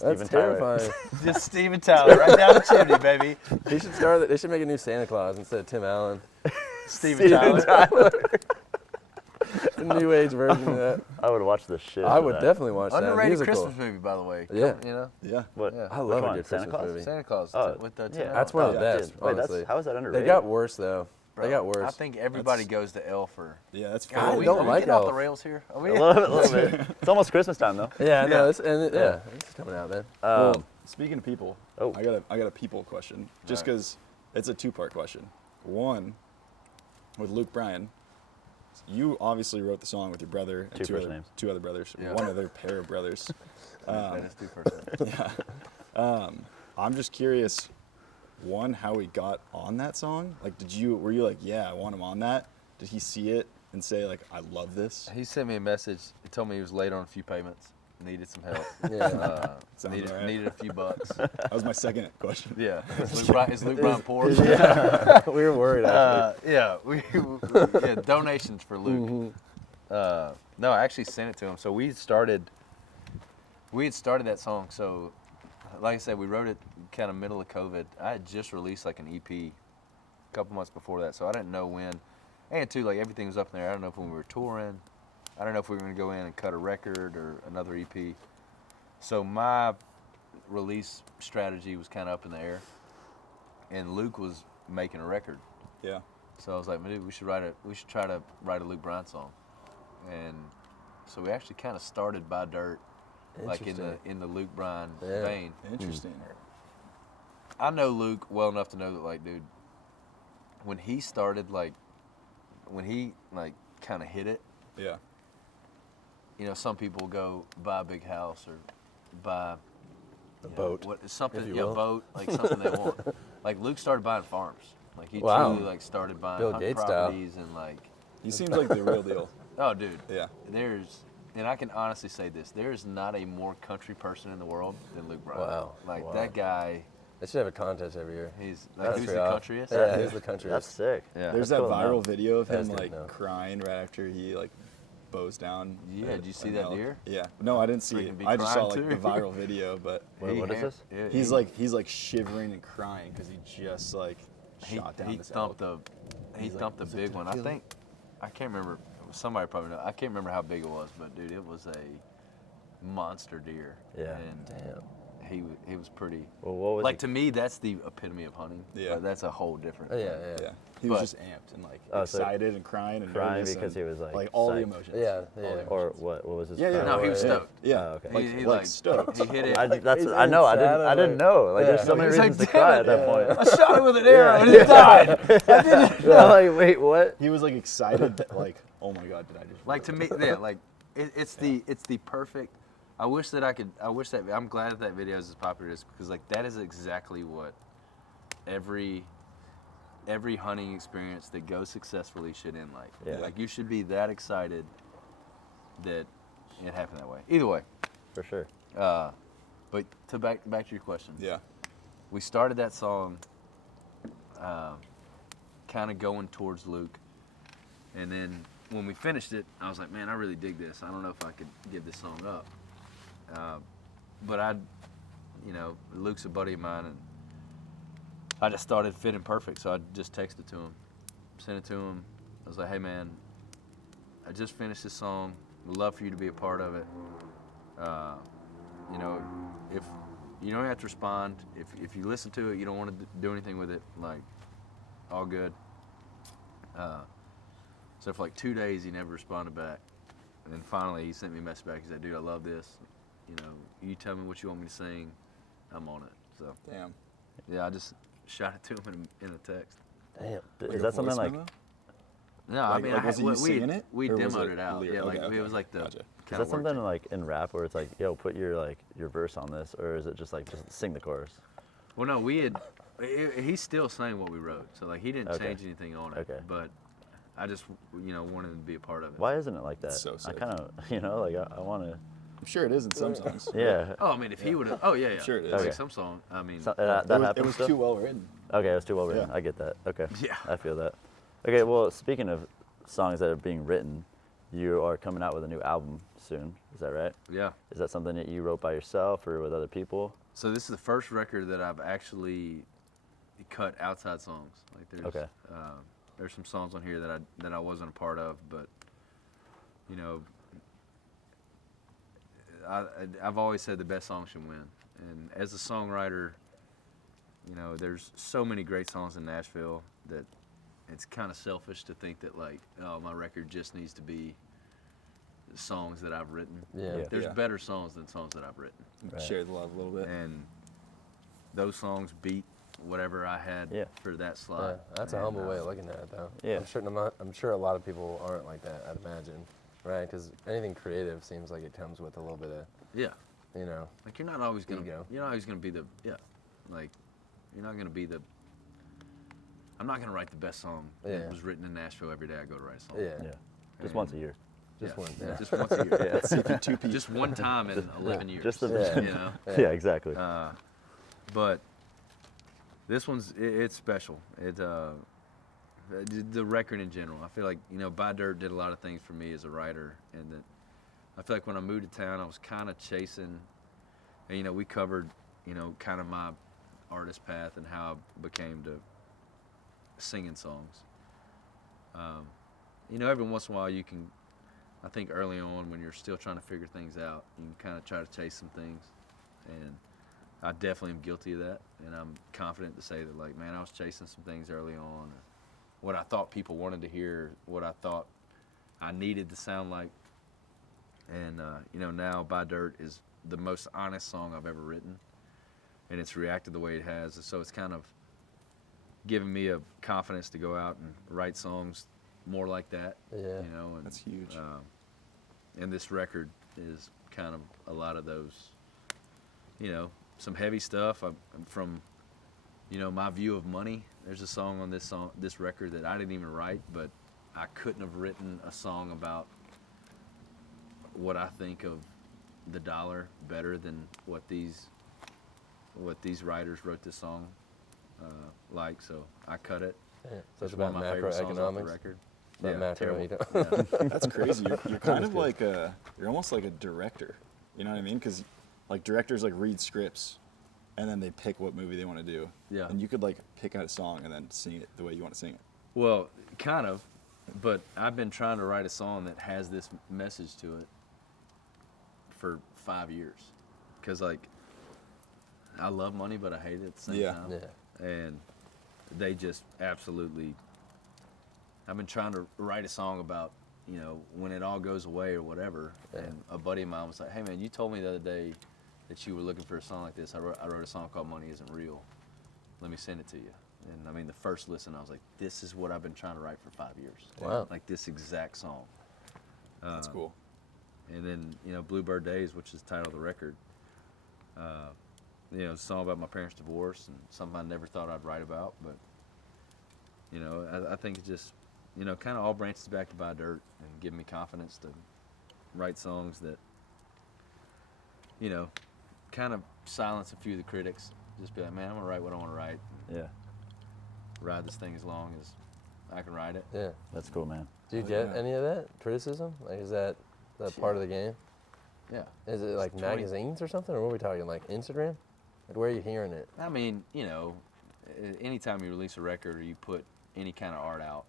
That's Steven Tyler. terrifying. Just Steven Tyler, right down the chimney, baby. He should start. They should make a new Santa Claus instead of Tim Allen. Steven Tyler. A new age version of that. I would watch the shit. I out of would that. definitely watch that Underrated musical. Christmas movie, by the way. Yeah. You know, Yeah. What? Yeah. I Which love a one? good Santa Christmas Claus? movie. Santa Claus. Oh, with the yeah. That's one of the yeah. best, Wait, honestly. how is that underrated? They got worse though. Bro, They got worse. I think everybody goes to Elf or. Yeah, that's God, fun. I we, don't are we like getting off the Elf. rails here. Are a we? little bit. It's almost Christmas time though. Yeah, no, Yeah. it's, and yeah, it's coming out, man. Um, Speaking of people, Oh. I got a people question. Just Alright. because it's a 2-part question. One, with Luke Bryan, you obviously wrote the song with your brother and 2 two first other, names. 2 other brothers, Yeah. one other pair of brothers. Let's do first. I'm just curious, one, how he got on that song. Like, were you like, yeah, I want him on that? Did he see it and say like, I love this? He sent me a message. He told me he was late on a few payments, needed some help. Yeah. Sounds Needed, alright. needed a few bucks. That was my second question. Yeah. Is Luke Bryan poor? We were worried actually. Yeah, yeah, donations for Luke. No, I actually sent it to him. So we had started that song. So, like I said, we wrote it kind of middle of COVID. I had just released like an EP a couple months before that, so I didn't know when. And too, like everything was up in there. I don't know if when we were touring. I don't know if we were going to go in and cut a record or another EP. So my release strategy was kind of up in the air, and Luke was making a record. Yeah. So I was like, dude, we should try to write a Luke Bryan song. And so we actually kind of started by dirt, like in the Luke Bryan Yeah. vein. Interesting. I know Luke well enough to know that, like, dude, when he started, like, kind of hit it, Yeah. you know, some people go buy a big house or buy A boat, something, if you yeah, will. a boat, like something they want. Like Luke started buying farms. Like he Wow. truly like started buying Bill hunt Gates style. properties and like, He seems like the real deal. oh, dude. Yeah. And I can honestly say this: there is not a more country person in the world than Luke Bryan. Wow. Like Wow. that guy, They should have a contest every year. he's like That's who's the pretty off. countryest? Yeah, who's the countryest? That's sick. Yeah. There's That's that cool to viral know. video of That's him good like to know. crying right after he like bows down. Yeah, did you see that deer? Yeah. No, I didn't see it. Freaking be I just saw like crying, the too. viral video, but Wait, what is this? Yeah, he's like shivering and crying because he just like shot down he this thumped elk. he thumped a big one. I can't remember. Somebody probably know. I can't remember how big it was, but dude, it was a monster deer. Yeah. And Damn. he was pretty. Well, what was Like he? to me, that's the epitome of hunting. Yeah. But that's a whole different. Oh, yeah, thing. yeah. Yeah. He was But- just amped and like Oh, so excited and crying and crying nervous because and, he was, like, all the psyched. emotions. Yeah, All the yeah. emotions. Or what was his? Yeah, yeah. cry? No, he was Yeah. stoked. Yeah. Oh, okay. Like, He like stoked. He hit it. That's He's I know. I inside didn't of it. know. Like Yeah. there's so many He's like, reasons to "Damn cry it." at that point. I shot it with an arrow and it died. I'm like, wait, what? He was like excited that like, oh my god, did I just Like to me, yeah, like it's the perfect. I wish that I'm glad that video is as popular as because like that is exactly what every hunting experience that goes successfully should end like. Yeah. Like you should be that excited that it happened that way. Either way, For sure. but to back to your question. Yeah. We started that song kind of going towards Luke. And then when we finished it, I was like, man, I really dig this. I don't know if I could give this song up. But Luke's a buddy of mine, and I just thought it fitting perfect, so I just texted to him, sent it to him. I was like, hey man, I just finished this song. Would love for you to be a part of it. If you don't have to respond, if you listen to it, you don't want to do anything with it, like, all good. So for like 2 days, he never responded back. And then finally, he sent me a message back. He said, dude, I love this. You tell me what you want me to sing. I'm on it. So, Damn. yeah, I just shot it to him in a text. Damn. Is that something like? No, I mean, was he singing it? We Or was demoed it out. lyric? Yeah, like Okay, it was like the. Gotcha. Is kinda that worked something it. like in rap where it's like, yo, put your verse on this, or is it just like just sing the chorus? Well, no, he's still saying what we wrote, so like he didn't Okay. change anything on it. Okay. But I just wanted him to be a part of it. Why isn't it like that? So I sick. kind of I want to. I'm sure it is in some songs. Yeah. Oh, I mean, if he would have. Oh yeah, yeah. Sure it is. Like Okay. some song. I mean. So, that It happens. was still? too well written. Okay, it was too well written. Yeah. I get that. Okay. Yeah. I feel that. Okay, well, speaking of songs that are being written, you are coming out with a new album soon. Is that right? Yeah. Is that something that you wrote by yourself or with other people? So this is the first record that I've actually cut outside songs. Like there's Okay. There's some songs on here that I wasn't a part of, but I've always said the best song should win. And as a songwriter, there's so many great songs in Nashville that it's kind of selfish to think that like, oh, my record just needs to be songs that I've written. Yeah. Yeah. There's Yeah. better songs than songs that I've written. Right. Share the love a little bit. And those songs beat whatever I had Yeah. for that Yeah, slot. that's a And, humble way of looking at it, though. Yeah. I'm sure a lot of people aren't like that. I'd imagine, right? Because anything creative seems like it comes with a little bit of, Yeah, like you're not always gonna Ego. be the like you're not gonna be the. I'm not gonna write the best song Yeah. that was written in Nashville every day I go to write a song. yeah, Yeah. Just And- once a year. just Yeah. one. Yeah. Just once a year. Yeah. CP2P. Just one time in 11 years. Just the Yeah. Yeah, exactly. But this one's it's special. The record in general. I feel like Buy Dirt did a lot of things for me as a writer, and that I feel like when I moved to town, I was kind of chasing. And, we covered kind of my artist path and how I became to singing songs. Every once in a while you can. I think early on when you're still trying to figure things out, you can kind of try to chase some things, and I definitely am guilty of that, and I'm confident to say that, like, man, I was chasing some things early on, or what I thought people wanted to hear, what I thought I needed to sound like, and now Buy Dirt is the most honest song I've ever written, and it's reacted the way it has, so it's kind of given me a confidence to go out and write songs more like that. Yeah. And That's huge. and this record is kind of a lot of those, some heavy stuff. From, my view of money. There's a song on this record that I didn't even write, but I couldn't have written a song about what I think of the dollar better than what these writers wrote this song like. So I cut it. Yeah. So it's one about of my favorite songs off the macroeconomics. record. About macro, terrible. Yeah. That's crazy. You're kind of like you're almost like a director. You know what I mean? Because like directors like read scripts, and then they pick what movie they want to do. Yeah. And you could like pick out a song and then sing it the way you want to sing it. Well, kind of, but I've been trying to write a song that has this message to it for 5 years, because like I love money, but I hate it at the same Yeah. time. Yeah. And they just absolutely. I've been trying to write a song about when it all goes away or whatever. Yeah. And a buddy of mine was like, "Hey man, you told me the other day that you were looking for a song like this. I wrote a song called Money Isn't Real. Let me send it to you." And I mean, the first listen, I was like, "This is what I've been trying to write for 5 years." Wow. Like this exact song. That's cool. And then Bluebird Days, which is the title of the record. It's a song about my parents' divorce and something I never thought I'd write about, but I think it just kind of all branches back to Buy Dirt and give me confidence to write songs that kind of silence a few of the critics. Just be like, man, I'm gonna write what I want to write. Yeah. Ride this thing as long as I can write it. Yeah. That's cool, man. Do you Oh, get yeah. any of that criticism? Like, is that part of the game? Yeah. Is it like 20 magazines or something, or what are we talking? Like Instagram? Like, where are you hearing it? I mean, anytime you release a record or you put any kind of art out,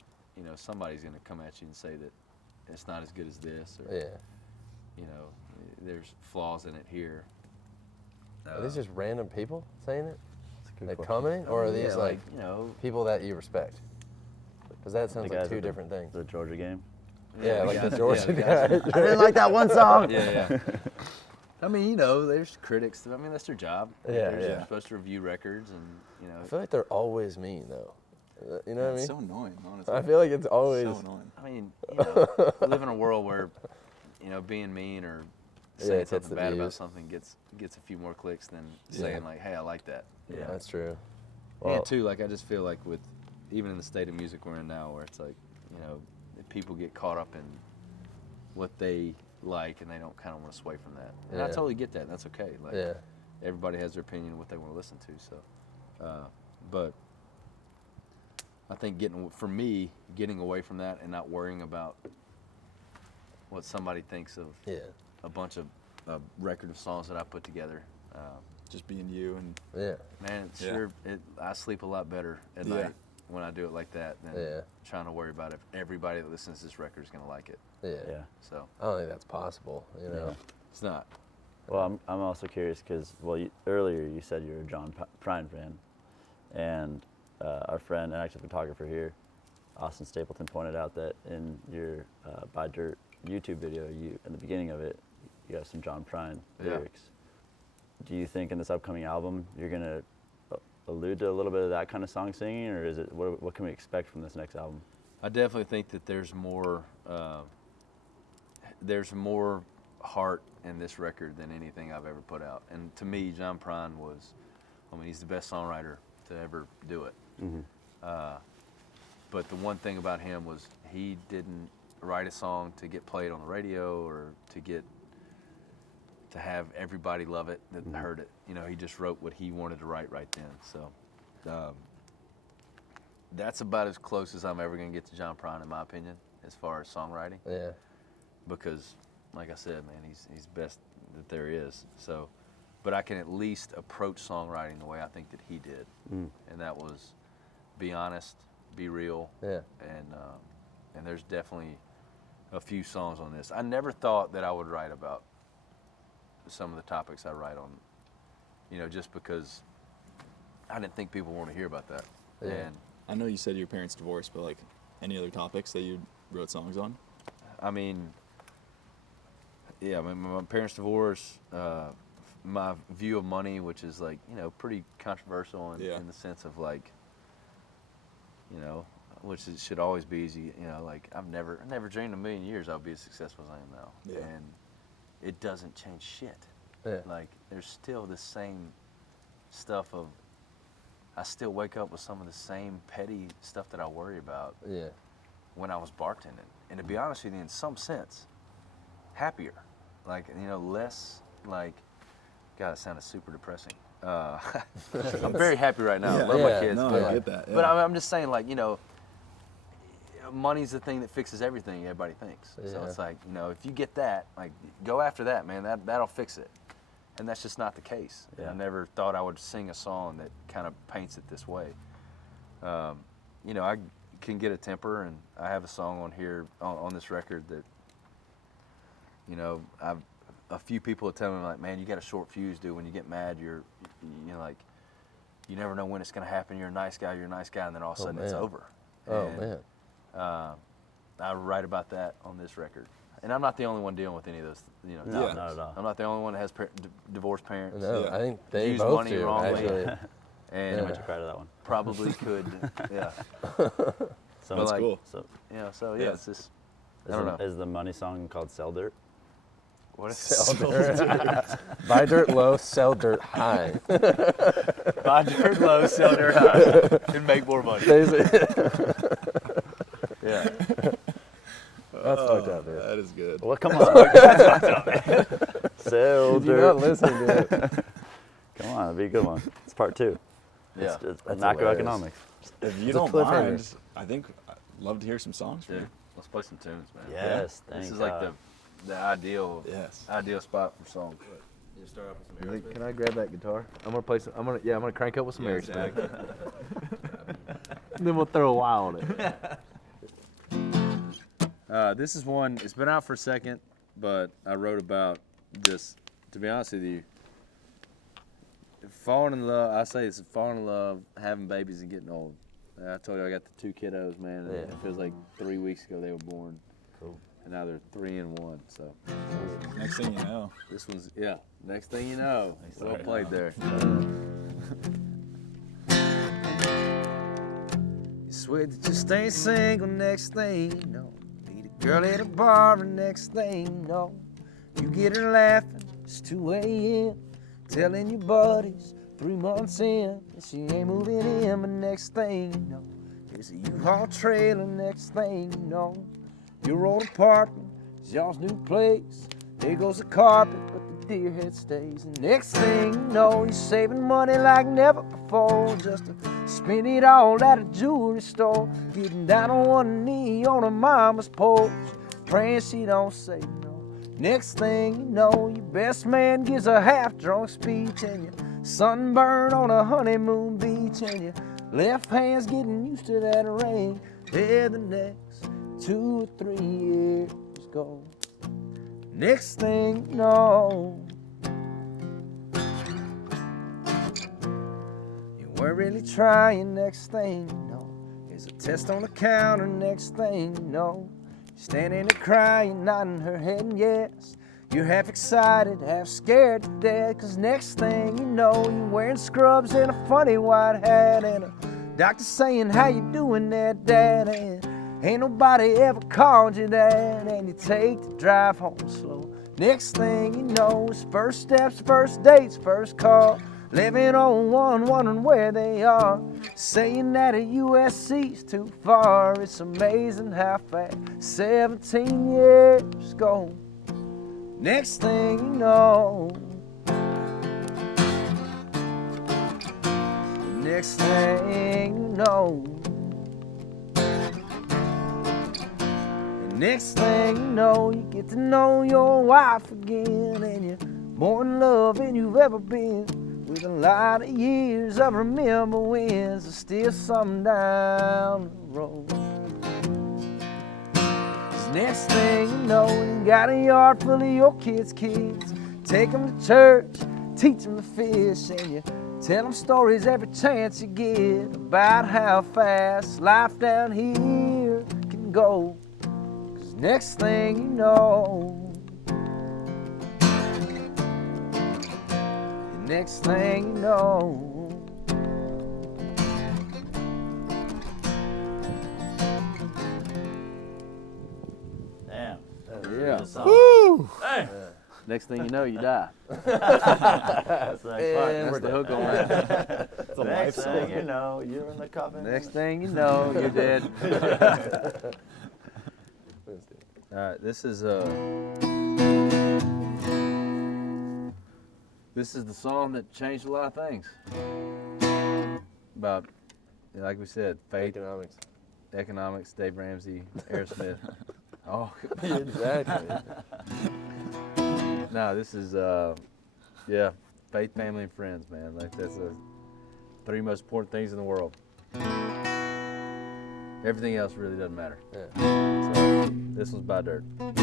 somebody's going to come at you and say that it's not as good as this, or Yeah. there's flaws in it here. Are these just random people saying it? That's a good Like question. commenting, or are these Yeah, like people that you respect? Because that sounds The like guys two at the- different things. The Georgia game. Yeah, like the guys- Georgia yeah, the guy. guys- I didn't like that one song. Yeah. I mean, there's critics. I mean, that's their job. Yeah, They're yeah. supposed to review records, and I feel like they're always mean though. You know what I mean? It's so annoying, honestly. I feel like it's always. so annoying. I mean, we live in a world where, being mean or Yeah, saying it gets something the bad about views. something gets a few more clicks than saying like, hey, I like that. Yeah, that's true. And too, like I just feel like with even in the state of music we're in now, where it's like, people get caught up in what they like and they don't kind of want to sway from that. And I Yeah. totally get that. That's okay. Like Yeah. everybody has their opinion of what they want to listen to. So, but I think getting away from that and not worrying about what somebody thinks of Yeah. a bunch of a record of songs that I put together. Just being you and Yeah. Man, Yeah. I sleep a lot better at Yeah. night when I do it like that than Yeah. trying to worry about if everybody that listens to this record is going to like it. Yeah. Yeah. So I don't think that's possible. You know. Yeah. it's not. Well, I'm also curious because, earlier you said you were a John Prine fan, and our friend and actually photographer here, Austin Stapleton, pointed out that in your Buy Dirt YouTube video, in the beginning of it, you have some John Prine Yeah. lyrics. Do you think in this upcoming album you're gonna allude to a little bit of that kind of song singing, or is it what can we expect from this next album? I definitely think that there's more heart in this record than anything I've ever put out. And to me, John Prine he's the best songwriter to ever do it. But the one thing about him was he didn't write a song to get played on the radio or to have everybody love it that heard it. He just wrote what he wanted to write right then. So that's about as close as I'm ever going to get to John Prine, in my opinion, as far as songwriting. Yeah. Because, like I said, man, he's best that there is. So, but I can at least approach songwriting the way I think that he did, and that was be honest, be real. Yeah. And there's definitely a few songs on this. I never thought that I would write about some of the topics I write on, just because I didn't think people want to hear about that. Yeah. And I know you said your parents divorced, but like any other topics that you wrote songs on? I mean, yeah, my parents' divorce, my view of money, which is like, pretty controversial in the sense of like, which it should always be easy, like I never dreamed in a million years I would be as successful as I am now. Yeah. And it doesn't change shit. Yeah. Like there's still the same stuff of, I still wake up with some of the same petty stuff that I worry about Yeah. when I was bartending. And to be honest with you, in some sense, happier. Like, less like, God, it sounded super depressing. I'm very happy right now. I love my Yeah, kids. No, but, I get that. But yeah. I'm just saying, like, money's the thing that fixes everything, everybody thinks. So Yeah. it's like, if you get that, like, go after that, man. That'll fix it. And that's just not the case. And I never thought I would sing a song that kind of paints it this way. I can get a temper, and I have a song on here on this record that, a few people will tell me, like, man, you got a short fuse, dude. When you get mad, you're like, you never know when it's going to happen. You're a nice guy, and then all of a sudden it's man. over. Oh And, man. I write about that on this record. And I'm not the only one dealing with any of those, No, Yeah. not at all. I'm not the only one that has divorced parents. No, Yeah. I think they Use both money do wrongly. actually. And How much you cry to that one? probably could, yeah. So That's cool. So Yeah, it's just, I don't know. Is the money song called "Sell Dirt"? What is Sell dirt. Buy dirt low, sell dirt high. Buy dirt low, sell dirt high, and make more money. Basically. Yeah. That's fucked up, dude. That is good. Well, come on. Sell Did you not dirt. listen to it? Come on, that'd be a good one. It's part 2. Yeah. It's That's macroeconomics. If you It's a don't cliffhanger. mind, I think love to hear some songs from Yeah. you. Let's play some tunes, man. Yes, This thank is like God. the ideal Yes. ideal spot for songs. You start off with some Aerosmith. Can I grab that guitar? I'm gonna play some. I'm gonna crank up with some Aerosmith. Then we'll throw a while on it. This is one. It's been out for a second, but I wrote about this. To be honest with you, falling in love. I say it's falling in love, having babies, and getting old. I told you I got the 2 kiddos, man. And it feels like 3 weeks ago they were born. Cool. And now they're 3 and 1. So Next thing you know. this one's Next thing you know, well played there. You swear that you stay single. Next thing you know, meet a girl at a bar. And next thing you know, you get her laughing. It's 2 a.m. Telling your buddies 3 months in and she ain't moving in. But next thing you know, there's a U-Haul trailer. Next thing you know, your old apartment is y'all's new place. There goes the carpet, but the deer head stays. And next thing you know, you're saving money like never before, just to spend it all at a jewelry store. Getting down on one knee on her mama's porch, praying she don't say no. Next thing you know, your best man gives a half-drunk speech, and you sunburn on a honeymoon beach, and your left hand's getting used to that ring. Yeah, the next 2 or 3 years go. Next thing you know, you weren't really trying. Next thing you know, there's a test on the counter. Next thing you know, you're standing there crying, nodding her head and yes. You're half excited, half scared to death, 'cause next thing you know, you're wearing scrubs and a funny white hat, and a doctor saying, how you doing there, Dad? And ain't nobody ever called you that, and you take the drive home slow. Next thing you know, it's first steps, first dates, first call. Living on one, wondering where they are. Saying that a USC's too far. It's amazing how fast 17 years go. Next thing you know, next thing you know, next thing you know, you get to know your wife again, and you're more in love than you've ever been. With a lot of years of remember wins, there's still something down the road. 'Cause next thing you know, you got a yard full of your kids' kids. Take them to church, teach them to fish, and you tell them stories every chance you get about how fast life down here can go. Next thing you know, next thing you know, Damn. Yeah. Woo! Hey. Next thing you know, you die. That's the next part. That's the hook on that. It's a life Next song. thing you know, you're in the coffin. Next thing you know, you're dead. All right, this is the song that changed a lot of things. About, like we said, faith, economics, Dave Ramsey, Aerosmith. Oh, exactly. No, this is faith, family, and friends, man. Like that's the 3 most important things in the world. Everything else really doesn't matter. Yeah. So this one's by Dirt. A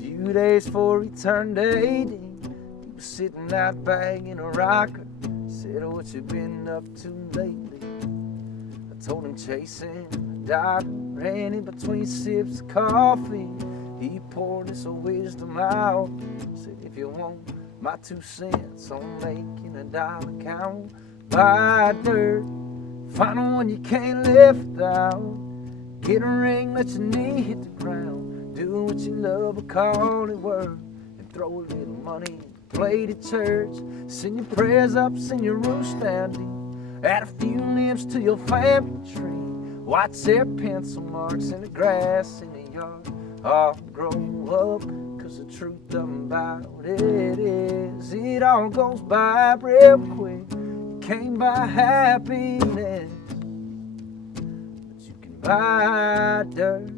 few days before he turned 18, he was sitting out banging a rocker. Said, what you been up to lately? I told him chasing a doctor, and in between sips of coffee, he poured this wisdom out. Said, if you want my 2 cents on making a dollar count, buy dirt, find one you can't live without. Get a ring, let your knee hit the ground. Do what you love, but call it work. And throw a little money, play to church. Send your prayers up, send your roots down deep. Add a few limbs to your family tree. Watch their pencil marks in the grass in the yard. All grow up, 'cause 'cause the truth about it is it all goes by real quick. Can't buy happiness, but you can buy dirt.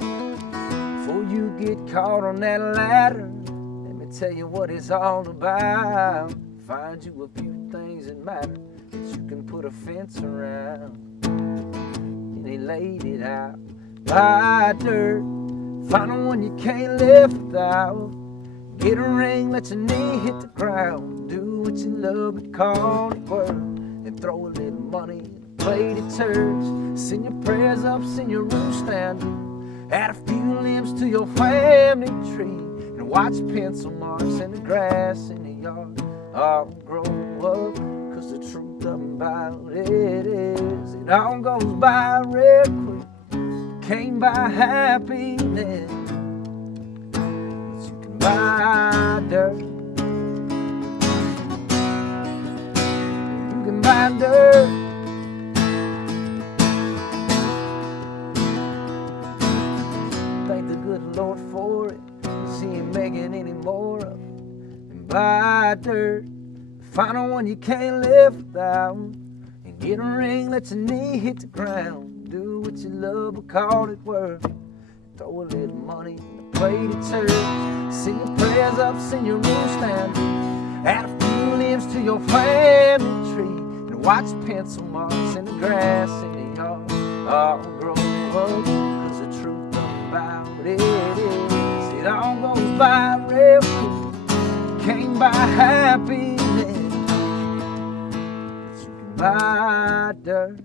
Before you get caught on that ladder, let me tell you what it's all about. Find you a few things that matter that you can put a fence around. And he laid it out. Buy dirt, find the one you can't live without. Get a ring, let your knee hit the ground. Do what you love but call it work. And throw a little money in a plate of church. Send your prayers up, send your roof stand. Add a few limbs to your family tree. And watch pencil marks in the grass in the yard all grow up. 'Cause the truth about it is it all goes by real quick. Can't buy happiness, but you can buy dirt. You can buy dirt. Thank the good Lord for it, 'cause he ain't making any more of it. And buy dirt, find the one you can't live without. And get a ring, let your knee hit the ground. Do what you love but call it work. Throw a little money in a plate of church. Sing your prayers up, sing your roof stand. Add a few limbs to your family tree. And watch pencil marks in the grass in the yard all grow up. 'Cause the truth about it is it all goes by real quick. Can't buy happiness, but you can buy dirt.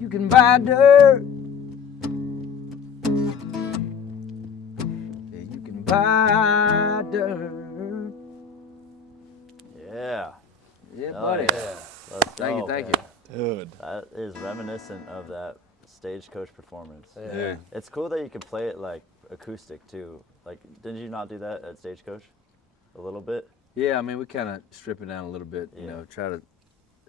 You can buy dirt. Yeah, you can buy dirt. Yeah. Yeah, Oh, buddy. yeah. Let's Thank you, go. thank you. Dude. That is reminiscent of that Stagecoach performance. Dude. It's cool that you can play it like acoustic too. Like, did you not do that at Stagecoach? A little bit? Yeah, I mean, we kind of strip it down a little bit, you Yeah. know, try to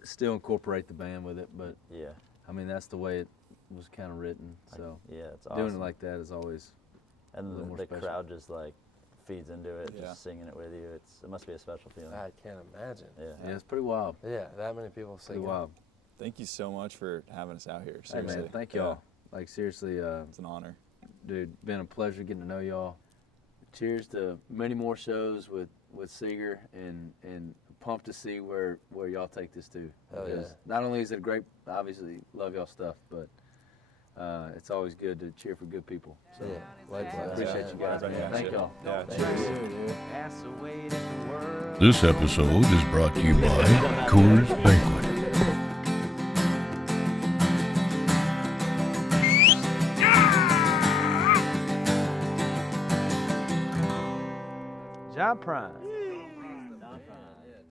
still incorporate the band with it, but Yeah. I mean, that's the way it was kind of written, so Yeah, it's awesome. doing it like that is always and a little more the special. crowd just like feeds into it, Yeah. just singing it with you. It must be a special feeling. I can't imagine. Yeah. yeah, it's pretty wild. Yeah, that many people Pretty singing. wild. Thank you so much for having us out here. Hey Seriously. man, thank Yeah, y'all. Like seriously, It's an honor. dude, been a pleasure getting to know y'all. Cheers to many more shows with Seager, and pumped to see where y'all take this to. Hell yeah. Because not only is it great, obviously love y'all stuff, but it's always good to cheer for good people. So Yeah, likewise. appreciate you guys, man. Thank y'all. Yeah, Don't cheers. trust you, that's the way that the world. This episode is brought to you by Coors Banquet. John Prine.